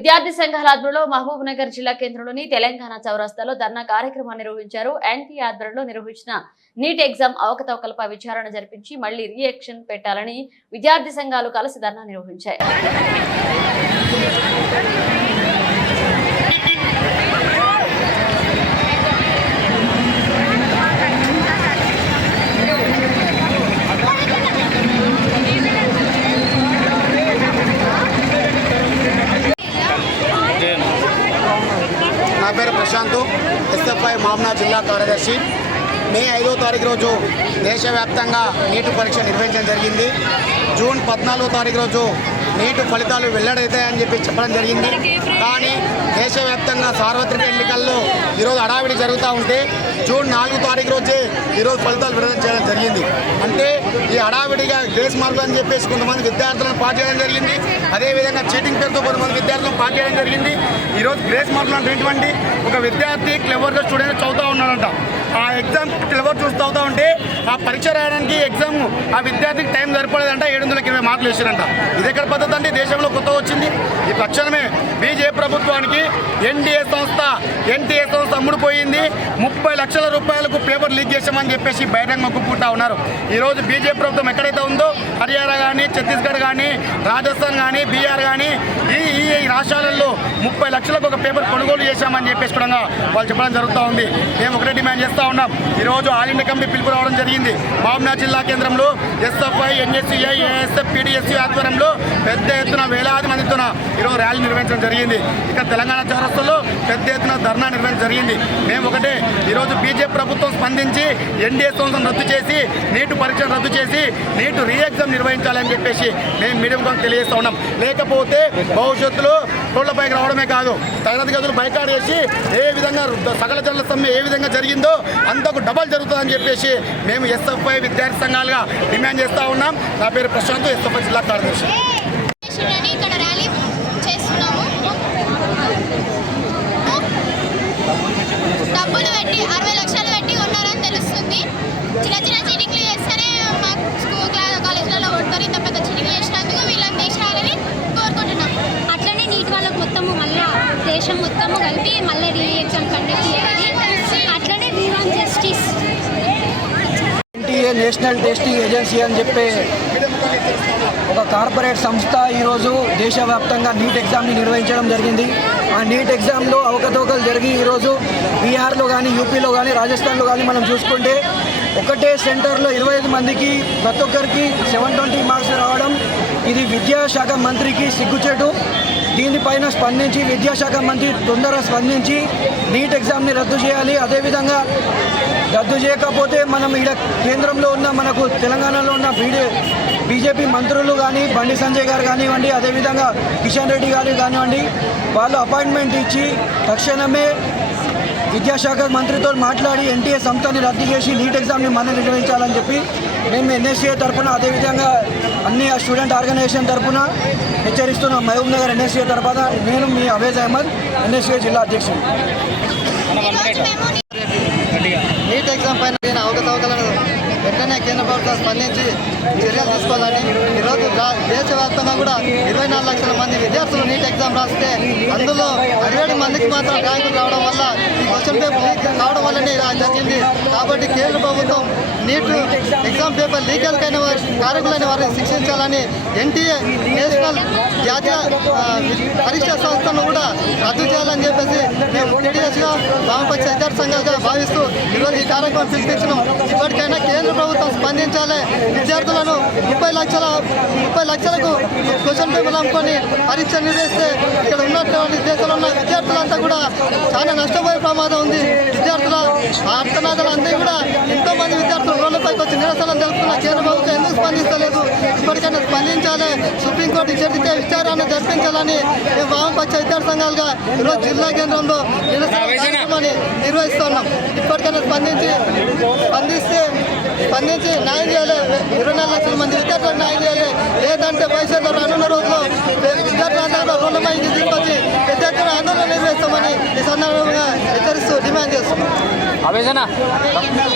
విద్యార్థి సంఘాల ఆధ్వర్యంలో మహబూబ్ నగర్ జిల్లా కేంద్రంలోని తెలంగాణ చౌరస్తాలో ధర్నా కార్యక్రమం నిర్వహించారు. ఎన్టీ ఆధ్వర్యంలో నిర్వహించిన నీట్ ఎగ్జామ్ అవకతవకలపై విచారణ జరిపించి మళ్ళీ రియాక్షన్ పెట్టాలని విద్యార్థి సంఘాలు కలిసి ధర్నా నిర్వహించాయి నా పేరు ప్రశాంత్ ఎస్ఎఫ్ఐ మామ్నా జిల్లా కార్యదర్శి మే ఐదో తారీఖు రోజు దేశవ్యాప్తంగా నీటి పరీక్ష నిర్వహించడం జరిగింది. జూన్ పద్నాలుగో తారీఖు రోజు నీటు ఫలితాలు వెల్లడవుతాయని చెప్పి చెప్పడం జరిగింది. కానీ దేశవ్యాప్తంగా సార్వత్రిక ఎన్నికల్లో ఈరోజు హడావిడి జరుగుతూ ఉంటే జూన్ నాలుగు తారీఖు రోజే ఈరోజు ఫలితాలు విడుదల చేయడం జరిగింది. అంటే ఈ హడావిడిగా గ్రేస్ మార్కులు అని చెప్పేసి కొంతమంది విద్యార్థులను పాస్ చేయడం జరిగింది. అదేవిధంగా చీటింగ్ పేరుతో కొంతమంది విద్యార్థులను పాస్ చేయడం జరిగింది. ఈరోజు గ్రేస్ మార్కులు అనేటువంటి ఒక విద్యార్థి క్లెవర్గా స్టూడెంట్ చదువుతూ ఉన్నాడంట. ఆ ఎగ్జామ్ క్లెవర్ చూస్తూ చదువుతూ ఉంటే ఆ పరీక్ష రాయడానికి ఎగ్జామ్ ఆ విద్యార్థికి టైం సరిపడలేదంట ఏడు వందల మాటలు వేసారంట. ఇది ఎక్కడ పద్ధతి అండి? దేశంలో కొత్త వచ్చింది. ఈ తక్షణమే బీజేపీ ప్రభుత్వానికి ఎన్డీఏ సంస్థ ఎన్టీఏ సంస్థ అమ్ముడుపోయింది ముప్పై లక్షల రూపాయలకు పేపర్ లీక్ చేసామని చెప్పేసి బహిరంగ మొక్కుకుంటా ఉన్నారు. ఈరోజు బీజేపీ ప్రభుత్వం ఎక్కడైతే ఉందో హర్యానా కానీ ఛత్తీస్గఢ్ కానీ రాజస్థాన్ కానీ బీహార్ కానీ ఈ పాఠశాలల్లో ముప్పై లక్షలకు ఒక పేపర్ కొనుగోలు చేశామని చెప్పేసి కూడా వాళ్ళు చెప్పడం జరుగుతూ ఉంది. మేము ఒకటే డిమాండ్ చేస్తూ ఉన్నాం. ఈరోజు ఆల్ ఇండియా కమిటీ పిలుపు రావడం జరిగింది. మామ్నా జిల్లా కేంద్రంలో ఎస్ఎఫ్ఐ ఎన్ఎస్సీఐ ఏఎస్ఎఫ్ పీడీఎస్సీ ఆధ్వర్యంలో పెద్ద ఎత్తున వేలాది మందితో ఈరోజు ర్యాలీ నిర్వహించడం జరిగింది. ఇక తెలంగాణ చౌరస్తులో పెద్ద ఎత్తున ధర్నా నిర్వహించడం జరిగింది. మేము ఒకటే ఈరోజు బీజేపీ ప్రభుత్వం స్పందించి ఎన్డీఏ సంవత్సరం రద్దు చేసి నీటు పరీక్షను రద్దు చేసి నీటు రీఎగ్జామ్ నిర్వహించాలని చెప్పేసి మేము మీడియం తెలియజేస్తా ఉన్నాం. లేకపోతే భవిష్యత్తులో రోడ్లపైకి రావడమే కాదు. తరగతి గదులు బైకాడ్ చేసి ఏ విధంగా సకల జనుల సమ్మె ఏ విధంగా జరిగిందో అంతకు డబల్ జరుగుతుందని చెప్పేసి మేము ఎస్ఎఫ్ఐ విద్యార్థి సంఘాలుగా డిమాండ్ చేస్తూ ఉన్నాం. నా పేరు ప్రశాంత్ ఎస్ఎఫ్ఐ జిల్లా కార్యదర్శి. నేషనల్ టెస్టింగ్ ఏజెన్సీ అని చెప్పే ఒక కార్పొరేట్ సంస్థ ఈరోజు దేశవ్యాప్తంగా నీట్ ఎగ్జామ్ని నిర్వహించడం జరిగింది. ఆ నీట్ ఎగ్జామ్లో అవకతవకలు జరిగి ఈరోజు బీహార్లో కానీ యూపీలో కానీ రాజస్థాన్లో కానీ మనం చూసుకుంటే ఒకటే సెంటర్లో ఇరవై ఐదు మందికి ప్రతి ఒక్కరికి సెవెన్ ట్వంటీ మార్క్స్ రావడం ఇది విద్యాశాఖ మంత్రికి సిగ్గుచేటు. దీనిపైన స్పందించి విద్యాశాఖ మంత్రి తొందరగా స్పందించి నీట్ ఎగ్జామ్ని రద్దు చేయాలి. అదేవిధంగా రద్దు చేయకపోతే మనం ఇక్కడ కేంద్రంలో ఉన్న మనకు తెలంగాణలో ఉన్న బీడే బీజేపీ మంత్రులు కానీ బండి సంజయ్ గారు కానివ్వండి అదేవిధంగా కిషన్ రెడ్డి గారు కానివ్వండి వాళ్ళు అపాయింట్మెంట్ ఇచ్చి తక్షణమే విద్యాశాఖ మంత్రితో మాట్లాడి ఎన్టీఏ సంస్థని రద్దు చేసి నీట్ ఎగ్జామ్ని మళ్ళీ నిర్వహించాలని చెప్పి మేము ఎన్ఎస్సీఏ తరఫున అదేవిధంగా అన్ని స్టూడెంట్ ఆర్గనైజేషన్ తరఫున హెచ్చరిస్తున్నాం మహబూబ్ నగర్ ఎన్ఎస్సీఏ తరఫున నేను మీ అవేజ్ అహ్మద్ ఎన్ఎస్సీఏ జిల్లా అధ్యక్షుడు. నీట్ ఎగ్జామ్ పైన అవకతవకలను వెంటనే కేంద్ర ప్రభుత్వం స్పందించి చర్యలు తీసుకోవాలని ఈరోజు దేశవ్యాప్తంగా కూడా ఇరవై నాలుగు లక్షల మంది విద్యార్థులు నీట్ ఎగ్జామ్ రాస్తే అందులో అరవై మందికి మాత్రం ర్యాంకులు రావడం వల్ల ఈ క్వశ్చన్ పేపర్ లీక్ కావడం వల్లనే ఇలా జరిగింది. కాబట్టి కేంద్ర ప్రభుత్వం నీట్ ఎగ్జామ్ పేపర్ లీగల్కైన వారి కారకులైన వారిని శిక్షించాలని ఎన్టీఏ నేషనల్ జాతీయ పరీక్షా సంస్థను కూడా రద్దు చేయాలని చెప్పేసి మేము టీడీఎస్గా వామపక్ష విద్యార్థి సంఘాలుగా భావిస్తూ ఈరోజు ఈ కార్యక్రమం పిలిపించినాం. ఇప్పటికైనా కేంద్ర ప్రభుత్వం స్పందించాలి. విద్యార్థులను ముప్పై లక్షల ముప్పై లక్షలకు క్వశ్చన్ పేపర్లు అమ్ముకొని పరీక్ష నిర్వహిస్తే ఇక్కడ ఉన్నటువంటి దేశంలో ఉన్న విద్యార్థులంతా కూడా చాలా నష్టపోయే ప్రమాదం ఉంది. విద్యార్థుల ఆర్తనాదాలు అందరూ కూడా ఎంతో మంది విద్యార్థులు రోడ్లపైకి వచ్చి నిరసన తెలుపుతున్న కేంద్ర ప్రభుత్వం ఎందుకు స్పందిస్తలేదు ఇప్పటికైనా స్పందించాలి. సుప్రీంకోర్టు చేతికే విచారాన్ని జరిపించాలని మేము వామపక్ష విద్యార్థి సంఘాలుగా ఈరోజు జిల్లా కేంద్రంలో నిరసన నిర్వహిస్తున్నాం. ఇప్పటికైనా స్పందించి స్పందిస్తే స్పందించి న్యాయం చేయాలి. ఇరవై నాలుగు లక్షల మంది విద్యార్థులకు న్యాయం చేయాలి. లేదంటే భవిష్యత్తులో రానున్న రోజుల్లో Apa 那